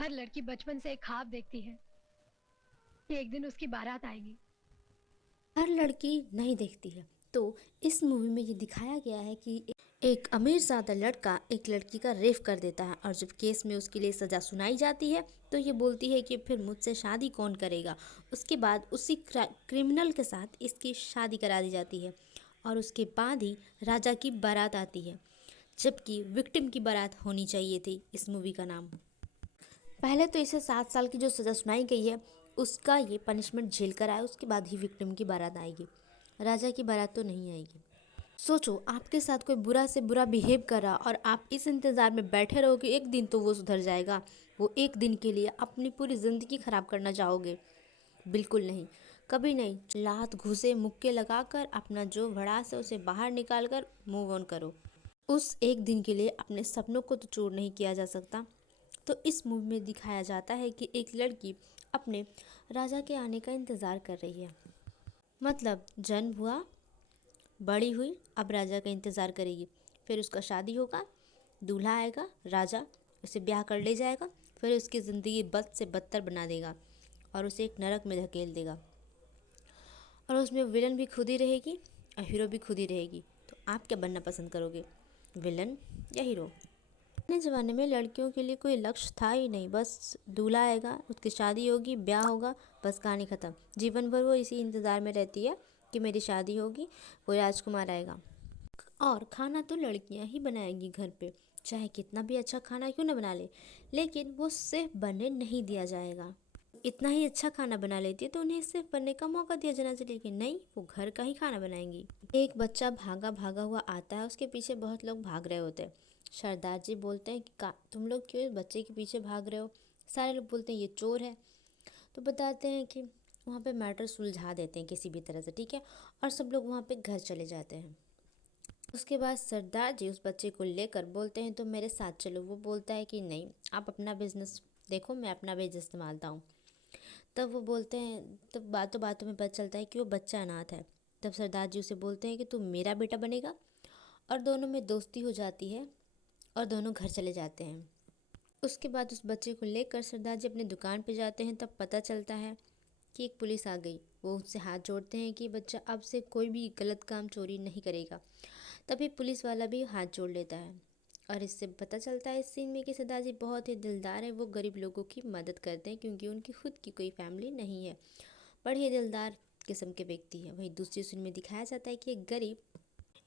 हर लड़की बचपन से एक ख्वाब देखती है कि एक दिन उसकी बारात आएगी। हर लड़की नहीं देखती है। तो इस मूवी में ये दिखाया गया है कि एक अमीर ज़्यादा लड़का एक लड़की का रेप कर देता है और जब केस में उसके लिए सज़ा सुनाई जाती है तो ये बोलती है कि फिर मुझसे शादी कौन करेगा। उसके बाद उसी क्रिमिनल के साथ इसकी शादी करा दी जाती है और उसके बाद ही राजा की बारात आती है, जबकि विक्टिम की बारात होनी चाहिए थी इस मूवी का नाम। पहले तो इसे 7 साल की जो सज़ा सुनाई गई है उसका ये पनिशमेंट झेल कर आए, उसके बाद ही विक्टिम की बारात आएगी, राजा की बारात तो नहीं आएगी। सोचो आपके साथ कोई बुरा से बुरा बिहेव कर रहा और आप इस इंतज़ार में बैठे रहो कि एक दिन तो वो सुधर जाएगा। वो एक दिन के लिए अपनी पूरी ज़िंदगी ख़राब करना चाहोगे? बिल्कुल नहीं, कभी नहीं। लात घूसे मुक्के लगाकर अपना जो भड़ास है उसे बाहर निकाल कर मूव ऑन करो। उस एक दिन के लिए अपने सपनों को तो चूर नहीं किया जा सकता। तो इस मूवी में दिखाया जाता है कि एक लड़की अपने राजा के आने का इंतज़ार कर रही है। मतलब जन्म हुआ, बड़ी हुई, अब राजा का इंतज़ार करेगी। फिर उसका शादी होगा, दूल्हा आएगा, राजा उसे ब्याह कर ले जाएगा, फिर उसकी ज़िंदगी बद से बदतर बना देगा और उसे एक नरक में धकेल देगा। और उसमें विलन भी खुद ही रहेगी और हीरो भी खुद ही रहेगी। तो आप क्या बनना पसंद करोगे, विलन या हीरो? पुराने ज़माने में लड़कियों के लिए कोई लक्ष्य था ही नहीं, बस दूल्हा आएगा, उसकी शादी होगी, ब्याह होगा, बस कहानी ख़त्म। जीवन भर वो इसी इंतज़ार में रहती है कि मेरी शादी होगी, कोई राजकुमार आएगा। और खाना तो लड़कियां ही बनाएंगी घर पे, चाहे कितना भी अच्छा खाना क्यों ना बना ले, लेकिन वो सिर्फ बनने नहीं दिया जाएगा। इतना ही अच्छा खाना बना लेती है तो उन्हें सिर्फ बनने का मौका दिया जाना चाहिए, लेकिन नहीं, वो घर का ही खाना बनाएंगी। एक बच्चा भागा भागा हुआ आता है, उसके पीछे बहुत लोग भाग रहे होते हैं। सरदार जी बोलते हैं कि तुम लोग क्यों इस बच्चे के पीछे भाग रहे हो? सारे लोग बोलते हैं ये चोर है। तो बताते हैं कि वहाँ पे मैटर सुलझा देते हैं किसी भी तरह से, ठीक है, और सब लोग वहाँ पे घर चले जाते हैं। उसके बाद सरदार जी उस बच्चे को लेकर बोलते हैं तो मेरे साथ चलो। वो बोलता है कि नहीं, आप अपना बिजनेस देखो, मैं अपना बिजनेस संभालता हूँ। तब वो बोलते हैं, तब बातों बातों में पता चलता है कि वो बच्चा अनाथ है। तब सरदार जी उसे बोलते हैं कि तू मेरा बेटा बनेगा, और दोनों में दोस्ती हो जाती है और दोनों घर चले जाते हैं। उसके बाद उस बच्चे को लेकर सरदार जी अपनी दुकान पे जाते हैं। तब पता चलता है कि एक पुलिस आ गई। वो उससे हाथ जोड़ते हैं कि बच्चा अब से कोई भी गलत काम चोरी नहीं करेगा। तभी पुलिस वाला भी हाथ जोड़ लेता है और इससे पता चलता है इस सीन में कि सरदार जी बहुत ही दिलदार है। वो गरीब लोगों की मदद करते हैं क्योंकि उनकी खुद की कोई फैमिली नहीं है। बड़े ही दिलदार किस्म के व्यक्ति है। वहीं दूसरी सीन में दिखाया जाता है कि एक गरीब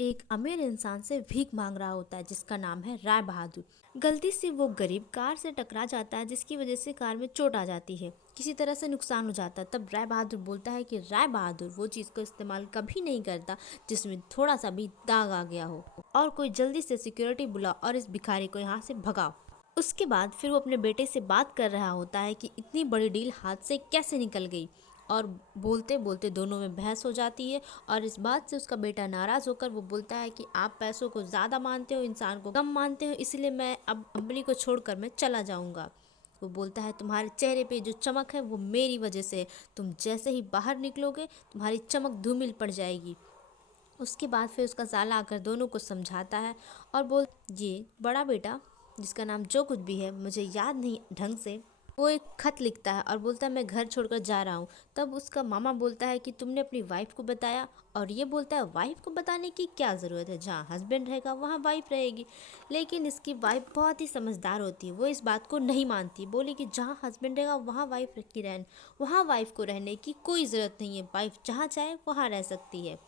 एक अमीर इंसान से भीख मांग रहा होता है जिसका नाम है राय बहादुर। गलती से वो गरीब कार से टकरा जाता है जिसकी वजह से कार में चोट आ जाती है, किसी तरह से नुकसान हो जाता है। तब राय बहादुर बोलता है कि राय बहादुर वो चीज़ को इस्तेमाल कभी नहीं करता जिसमें थोड़ा सा भी दाग आ गया हो, और कोई जल्दी से सिक्योरिटी बुलाओ और इस भिखारी को यहाँ से भगाओ। उसके बाद फिर वो अपने बेटे से बात कर रहा होता है कि इतनी बड़ी डील हाथ से कैसे निकल गई, और बोलते बोलते दोनों में बहस हो जाती है। और इस बात से उसका बेटा नाराज़ होकर वो बोलता है कि आप पैसों को ज़्यादा मानते हो, इंसान को कम मानते हो, इसलिए मैं अब कंपनी को छोड़कर मैं चला जाऊंगा। वो बोलता है तुम्हारे चेहरे पे जो चमक है वो मेरी वजह से है, तुम जैसे ही बाहर निकलोगे तुम्हारी चमक धूमिल पड़ जाएगी। उसके बाद फिर उसका साला आकर दोनों को समझाता है और बोल, ये बड़ा बेटा जिसका नाम जो कुछ भी है मुझे याद नहीं ढंग से, वो एक खत लिखता है और बोलता है मैं घर छोड़कर जा रहा हूँ। तब उसका मामा बोलता है कि तुमने अपनी वाइफ को बताया, और ये बोलता है वाइफ को बताने की क्या ज़रूरत है, जहाँ हस्बैंड रहेगा वहाँ वाइफ रहेगी। लेकिन इसकी वाइफ बहुत ही समझदार होती है, वो इस बात को नहीं मानती। बोली कि जहाँ हस्बैंड रहेगा वहाँ वाइफ की रहन वहाँ वाइफ को रहने की कोई ज़रूरत नहीं है, वाइफ जहाँ चाहे वहाँ रह सकती है।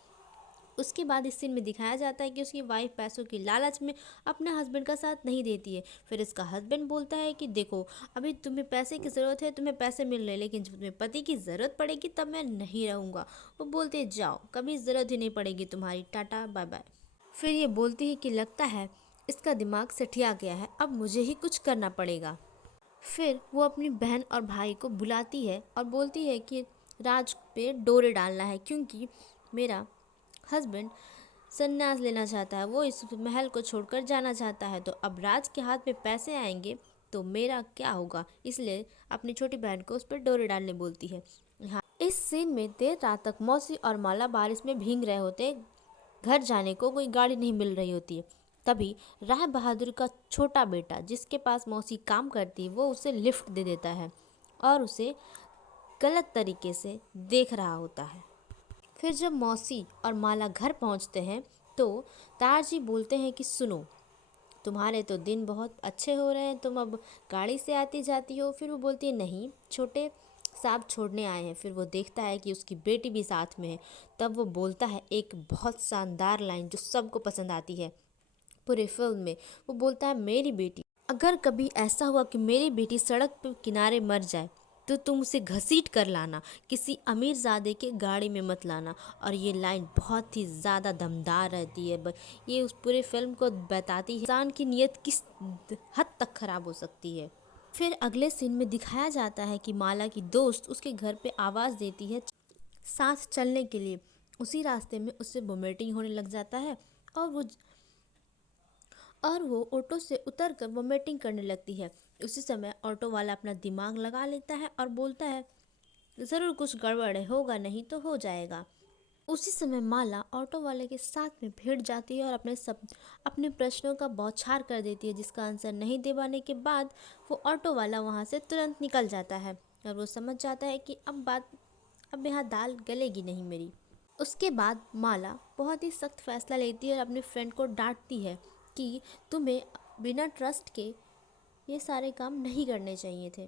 उसके बाद इस सीन में दिखाया जाता है कि उसकी वाइफ पैसों की लालच में अपने हस्बैंड का साथ नहीं देती है। फिर इसका हस्बैंड बोलता है कि देखो अभी तुम्हें पैसे की ज़रूरत है, तुम्हें पैसे मिल रहे हैं, लेकिन जब तुम्हें पति की ज़रूरत पड़ेगी तब मैं नहीं रहूँगा। वो बोलते जाओ, कभी ज़रूरत ही नहीं पड़ेगी तुम्हारी, टाटा बाय बाय। फिर ये बोलती है कि लगता है इसका दिमाग सठिया गया है, अब मुझे ही कुछ करना पड़ेगा। फिर वो अपनी बहन और भाई को बुलाती है और बोलती है कि राज पे डोरे डालना है क्योंकि मेरा हस्बैंड संन्यास लेना चाहता है, वो इस महल को छोड़कर जाना चाहता है। तो अब राज के हाथ में पैसे आएंगे तो मेरा क्या होगा, इसलिए अपनी छोटी बहन को उस पर डोरे डालने बोलती है। हाँ, इस सीन में देर रात तक मौसी और माला बारिश में भीग रहे होते, घर जाने को कोई गाड़ी नहीं मिल रही होती है। तभी राय बहादुर का छोटा बेटा, जिसके पास मौसी काम करती है, वो उसे लिफ्ट दे देता है और उसे गलत तरीके से देख रहा होता है। फिर जब मौसी और माला घर पहुंचते हैं तो तारजी बोलते हैं कि सुनो, तुम्हारे तो दिन बहुत अच्छे हो रहे हैं, तुम अब गाड़ी से आती जाती हो। फिर वो बोलती है नहीं, छोटे साहब छोड़ने आए हैं। फिर वो देखता है कि उसकी बेटी भी साथ में है। तब वो बोलता है एक बहुत शानदार लाइन जो सबको पसंद आती है पूरे फिल्म में। वो बोलता है मेरी बेटी, अगर कभी ऐसा हुआ कि मेरी बेटी सड़क पे किनारे मर जाए तो तुम उसे घसीट कर लाना, किसी अमीरजादे के गाड़ी में मत लाना। और ये लाइन बहुत ही ज़्यादा दमदार रहती है। ये उस पूरे फिल्म को बताती है इंसान की नीयत किस हद तक ख़राब हो सकती है। फिर अगले सीन में दिखाया जाता है कि माला की दोस्त उसके घर पे आवाज़ देती है साथ चलने के लिए। उसी रास्ते में उससे वोमिटिंग होने लग जाता है और वो ऑटो से उतरकर वोमिटिंग करने लगती है। उसी समय ऑटो वाला अपना दिमाग लगा लेता है और बोलता है ज़रूर कुछ गड़बड़ है, होगा नहीं तो हो जाएगा। उसी समय माला ऑटो वाले के साथ में भिड़ जाती है और अपने प्रश्नों का बौछार कर देती है, जिसका आंसर नहीं दे पाने के बाद वो ऑटो वाला वहाँ से तुरंत निकल जाता है और वो समझ जाता है कि अब यहाँ दाल गलेगी नहीं मेरी। उसके बाद माला बहुत ही सख्त फैसला लेती है और अपने फ्रेंड को डांटती है कि तुम्हें बिना ट्रस्ट के ये सारे काम नहीं करने चाहिए थे।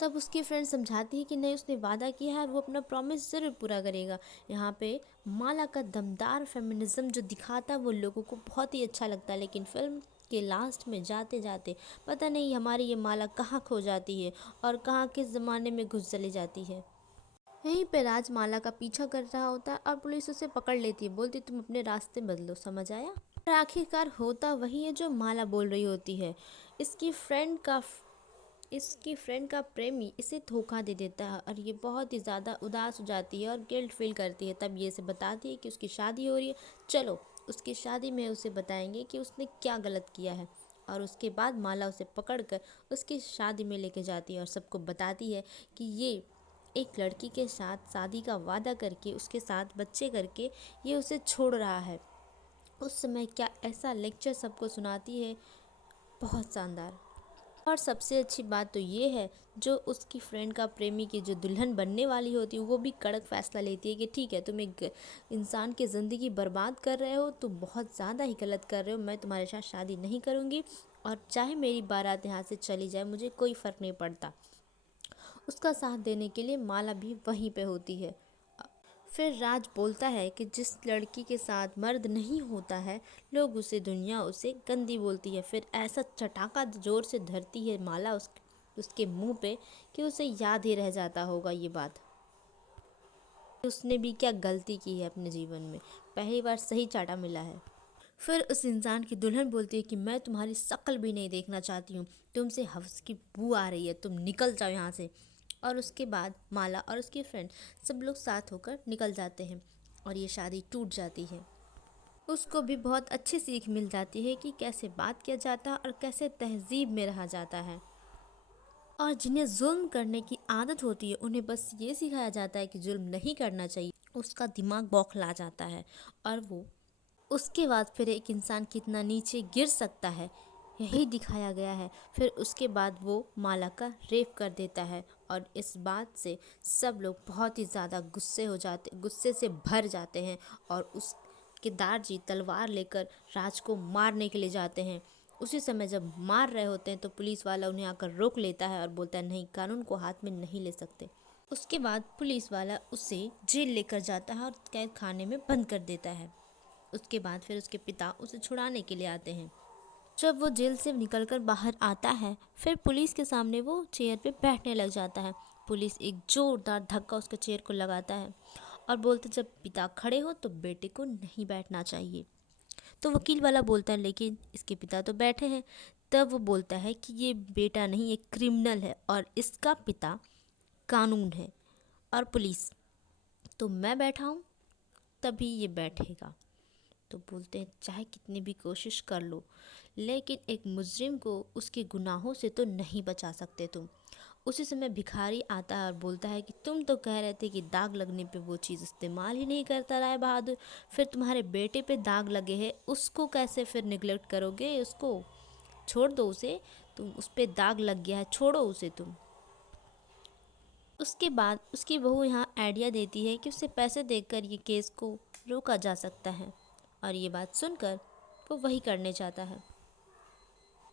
तब उसकी फ्रेंड समझाती है कि नहीं, उसने वादा किया है और वो अपना प्रॉमिस ज़रूर पूरा करेगा। यहाँ पे माला का दमदार फेमिनिज्म जो दिखाता है वो लोगों को बहुत ही अच्छा लगता है। लेकिन फिल्म के लास्ट में जाते जाते पता नहीं हमारी ये माला कहाँ खो जाती है और कहाँ किस ज़माने में घुस चली जाती है। यहीं पे राज माला का पीछा कर रहा होता है और पुलिस उसे पकड़ लेती है, बोलती तुम अपने रास्ते बदलो, समझ आया। और आखिरकार होता वही है जो माला बोल रही होती है। इसकी फ्रेंड का इसकी फ्रेंड का प्रेमी इसे धोखा दे देता है और ये बहुत ही ज़्यादा उदास हो जाती है और गिल्ट फील करती है। तब ये इसे बताती है कि उसकी शादी हो रही है, चलो उसकी शादी में उसे बताएंगे कि उसने क्या गलत किया है। और उसके बाद माला उसे पकड़कर उसकी शादी में लेके जाती है और सबको बताती है कि ये एक लड़की के साथ शादी का वादा करके उसके साथ बच्चे करके ये उसे छोड़ रहा है। उस समय क्या ऐसा लेक्चर सबको सुनाती है, बहुत शानदार। और सबसे अच्छी बात तो ये है जो उसकी फ्रेंड का प्रेमी की जो दुल्हन बनने वाली होती है वो भी कड़क फैसला लेती है कि ठीक है, तुम एक इंसान की ज़िंदगी बर्बाद कर रहे हो, तुम बहुत ज़्यादा ही गलत कर रहे हो, मैं तुम्हारे साथ शादी नहीं करूँगी और चाहे मेरी बारात यहाँ से चली जाए मुझे कोई फ़र्क नहीं पड़ता। उसका साथ देने के लिए माला भी वहीं पे होती है। फिर राज बोलता है कि जिस लड़की के साथ मर्द नहीं होता है लोग दुनिया उसे गंदी बोलती है। फिर ऐसा चटाका जोर से धरती है माला उसके मुंह पे कि उसे याद ही रह जाता होगा ये बात, उसने भी क्या गलती की है अपने जीवन में, पहली बार सही चाटा मिला है। फिर उस इंसान की दुल्हन बोलती है कि मैं तुम्हारी शक्ल भी नहीं देखना चाहती हूँ, तुमसे हवस की बू आ रही है, तुम निकल जाओ यहाँ से। और उसके बाद माला और उसकी फ्रेंड सब लोग साथ होकर निकल जाते हैं और ये शादी टूट जाती है। उसको भी बहुत अच्छी सीख मिल जाती है कि कैसे बात किया जाता है और कैसे तहजीब में रहा जाता है। और जिन्हें जुल्म करने की आदत होती है उन्हें बस ये सिखाया जाता है कि जुल्म नहीं करना चाहिए, उसका दिमाग बौखला जाता है और वो उसके बाद फिर एक इंसान कितना नीचे गिर सकता है यही दिखाया गया है। फिर उसके बाद वो माला का रेप कर देता है और इस बात से सब लोग बहुत ही ज़्यादा गुस्से से भर जाते हैं और उस केदार जी तलवार लेकर राज को मारने के लिए जाते हैं। उसी समय जब मार रहे होते हैं तो पुलिस वाला उन्हें आकर रोक लेता है और बोलता है नहीं, कानून को हाथ में नहीं ले सकते। उसके बाद पुलिस वाला उसे जेल लेकर जाता है और कैद खाने में बंद कर देता है। उसके बाद फिर उसके पिता उसे छुड़ाने के लिए आते हैं। जब वो जेल से निकलकर बाहर आता है फिर पुलिस के सामने वो चेयर पे बैठने लग जाता है। पुलिस एक जोरदार धक्का उसके चेयर को लगाता है और बोलते जब पिता खड़े हो तो बेटे को नहीं बैठना चाहिए। तो वकील वाला बोलता है लेकिन इसके पिता तो बैठे हैं। तब वो बोलता है कि ये बेटा नहीं, एक क्रिमिनल है और इसका पिता कानून है और पुलिस, तो मैं बैठा हूँ तभी ये बैठेगा। तो बोलते हैं चाहे कितनी भी कोशिश कर लो लेकिन एक मुजरिम को उसके गुनाहों से तो नहीं बचा सकते तुम। उसी समय भिखारी आता है और बोलता है कि तुम तो कह रहे थे कि दाग लगने पे वो चीज़ इस्तेमाल ही नहीं करता राय बहादुर, फिर तुम्हारे बेटे पे दाग लगे हैं, उसको कैसे फिर निगलेक्ट करोगे? उसको छोड़ दो उसे, तुम उस पे दाग लग गया है, छोड़ो उसे तुम। उसके बाद उसकी बहू यहाँ आइडिया देती है कि उसे पैसे देकर ये केस को रोका जा सकता है, और ये बात सुनकर वो वही करने चाहता है।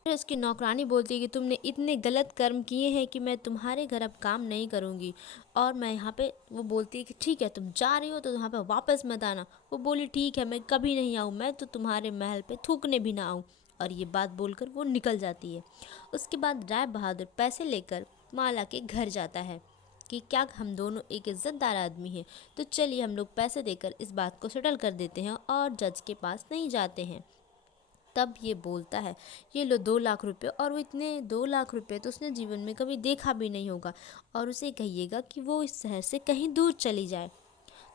फिर उसकी नौकरानी बोलती है कि तुमने इतने गलत कर्म किए हैं कि मैं तुम्हारे घर अब काम नहीं करूँगी, और मैं यहाँ पे, वो बोलती है कि ठीक है तुम जा रही हो तो यहाँ पे वापस मत आना। वो बोली ठीक है मैं कभी नहीं आऊँ, मैं तो तुम्हारे महल पे थूकने भी ना आऊँ, और ये बात बोलकर वो निकल जाती है। उसके बाद राय बहादुर पैसे लेकर माला के घर जाता है कि क्या हम दोनों एक इज्जतदार आदमी हैं, तो चलिए हम लोग पैसे देकर इस बात को सेटल कर देते हैं और जज के पास नहीं जाते हैं। तब ये बोलता है ये लो 2 लाख रुपए, और वो इतने 2 लाख रुपए तो उसने जीवन में कभी देखा भी नहीं होगा, और उसे कहिएगा कि वो इस शहर से कहीं दूर चली जाए।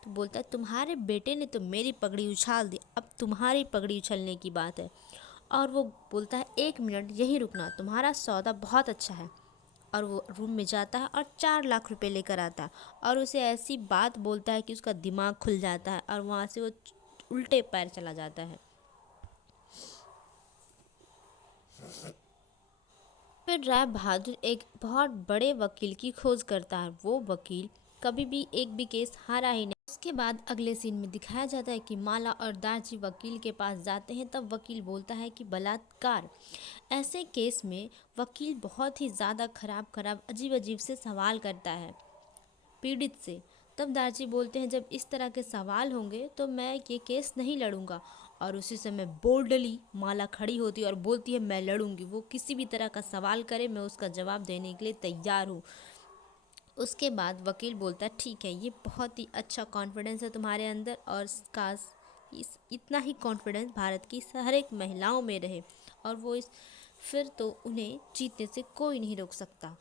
तो बोलता है तुम्हारे बेटे ने तो मेरी पगड़ी उछाल दी, अब तुम्हारी पगड़ी उछलने की बात है। और वो बोलता है 1 मिनट यहीं रुकना, तुम्हारा सौदा बहुत अच्छा है। और वो रूम में जाता है और 4 लाख रुपए लेकर आता है, और उसे ऐसी बात बोलता है कि उसका दिमाग खुल जाता है और वहाँ से वो उल्टे पैर चला जाता है। फिर राय बहादुर एक बहुत बड़े वकील की खोज करता है। वो वकील कभी भी एक भी केस हारा ही नहीं। उसके बाद अगले सीन में दिखाया जाता है कि माला और दार्ची वकील के पास जाते हैं। तब वकील बोलता है कि बलात्कार, ऐसे केस में वकील बहुत ही ज़्यादा खराब खराब अजीब अजीब से सवाल करता है पीड़ित से। तब दार्ची बोलते हैं जब इस तरह के सवाल होंगे तो मैं ये केस नहीं लड़ूंगा, और उसी समय बोल्डली माला खड़ी होती है और बोलती है मैं लड़ूंगी, वो किसी भी तरह का सवाल करे मैं उसका जवाब देने के लिए तैयार हूँ। उसके बाद वकील बोलता है ठीक है, ये बहुत ही अच्छा कॉन्फिडेंस है तुम्हारे अंदर, और काश इतना ही कॉन्फिडेंस भारत की हर एक महिलाओं में रहे, और वो इस फिर तो उन्हें जीतने से कोई नहीं रोक सकता।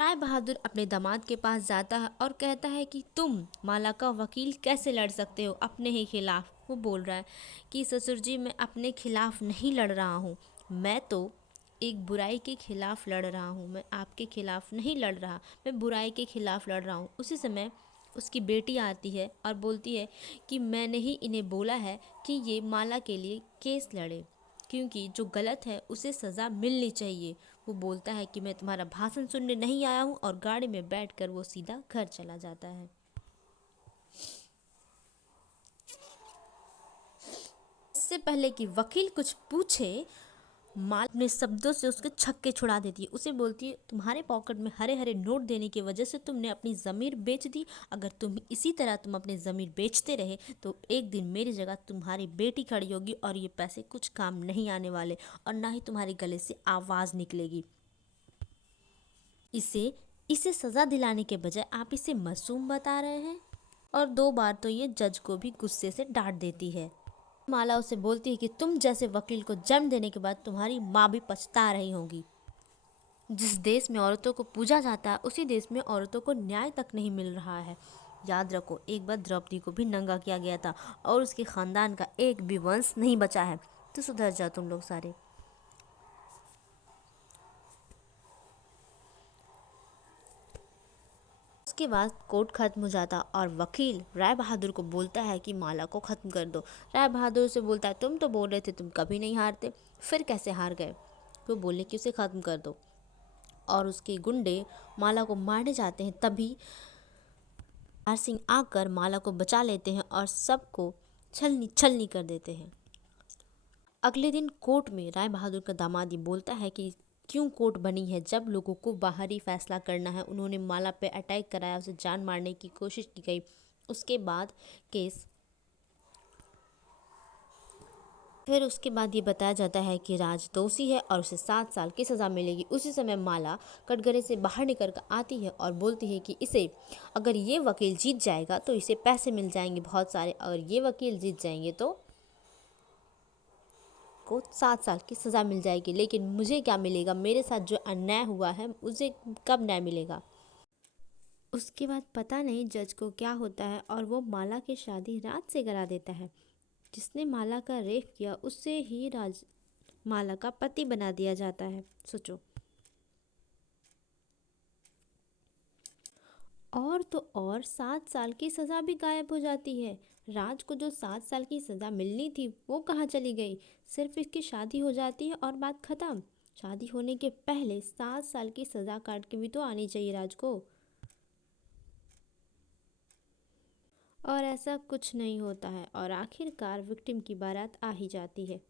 राय बहादुर अपने दामाद के पास जाता है और कहता है कि तुम माला का वकील कैसे लड़ सकते हो अपने ही खिलाफ। वो बोल रहा है कि ससुर जी मैं अपने खिलाफ नहीं लड़ रहा हूँ, मैं तो एक बुराई के खिलाफ लड़ रहा हूँ, मैं आपके खिलाफ नहीं लड़ रहा, मैं बुराई के खिलाफ लड़ रहा हूँ। उसी समय उसकी बेटी आती है और बोलती है कि मैंने ही इन्हें बोला है कि ये माला के लिए केस लड़े, क्योंकि जो गलत है उसे सज़ा मिलनी चाहिए। वो बोलता है कि मैं तुम्हारा भाषण सुनने नहीं आया हूँ, और गाड़ी में बैठकर वो सीधा घर चला जाता है। इससे पहले कि वकील कुछ पूछे, माल अपने शब्दों से उसके छक्के छुड़ा देती है। उसे बोलती है तुम्हारे पॉकेट में हरे हरे नोट देने की वजह से तुमने अपनी ज़मीर बेच दी, अगर इसी तरह तुम अपनी ज़मीर बेचते रहे तो एक दिन मेरी जगह तुम्हारी बेटी खड़ी होगी, और ये पैसे कुछ काम नहीं आने वाले, और ना ही तुम्हारे गले से आवाज़ निकलेगी। इसे इसे सज़ा दिलाने के बजाय आप इसे मासूम बता रहे हैं। और 2 बार तो ये जज को भी गुस्से से डांट देती है। माला उसे बोलती है कि तुम जैसे वकील को जन्म देने के बाद तुम्हारी माँ भी पछता रही होगी। जिस देश में औरतों को पूजा जाता है उसी देश में औरतों को न्याय तक नहीं मिल रहा है। याद रखो एक बार द्रौपदी को भी नंगा किया गया था और उसके खानदान का एक भी वंश नहीं बचा है, तो सुधर जाओ तुम लोग सारे। उसके बाद कोर्ट खत्म हो जाता और वकील राय बहादुर को बोलता है कि माला को ख़त्म कर दो। राय बहादुर से बोलता है तुम तो बोल रहे थे तुम कभी नहीं हारते, फिर कैसे हार गए? वो बोले कि उसे ख़त्म कर दो, और उसके गुंडे माला को मारने जाते हैं। तभी हार सिंह आकर माला को बचा लेते हैं और सबको छलनी छलनी कर देते हैं। अगले दिन कोर्ट में राय बहादुर का दामादी बोलता है कि क्यों कोर्ट बनी है जब लोगों को बाहरी फैसला करना है। उन्होंने माला पे अटैक कराया, उसे जान मारने की कोशिश की गई। उसके बाद केस फिर उसके बाद ये बताया जाता है कि राज दोषी है और उसे 7 साल की सज़ा मिलेगी। उसी समय माला कटघरे से बाहर निकल कर आती है और बोलती है कि इसे अगर ये वकील जीत जाएगा तो इसे पैसे मिल जाएंगे बहुत सारे, अगर ये वकील जीत जाएंगे तो को 7 साल की सज़ा मिल जाएगी। लेकिन मुझे क्या मिलेगा? मेरे साथ जो अन्याय हुआ है उसे कब न्याय मिलेगा? उसके बाद पता नहीं जज को क्या होता है और वो माला की शादी राज से करा देता है। जिसने माला का रेप किया उससे ही राज माला का पति बना दिया जाता है। सोचो। और तो और 7 साल की सज़ा भी गायब हो जाती है। राज को जो 7 साल की सज़ा मिलनी थी वो कहाँ चली गई। सिर्फ इसकी शादी हो जाती है और बात ख़त्म। शादी होने के पहले 7 साल की सज़ा काट के भी तो आनी चाहिए राज को। और ऐसा कुछ नहीं होता है और आखिरकार विक्टिम की बारात आ ही जाती है।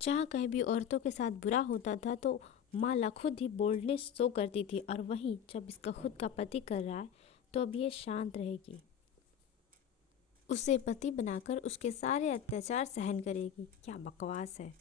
जहाँ कहीं भी औरतों के साथ बुरा होता था तो माला खुद ही बोल्डनेस शो करती थी, और वहीं जब इसका खुद का पति कर रहा है तो अब ये शांत रहेगी। उसे पति बनाकर उसके सारे अत्याचार सहन करेगी। क्या बकवास है।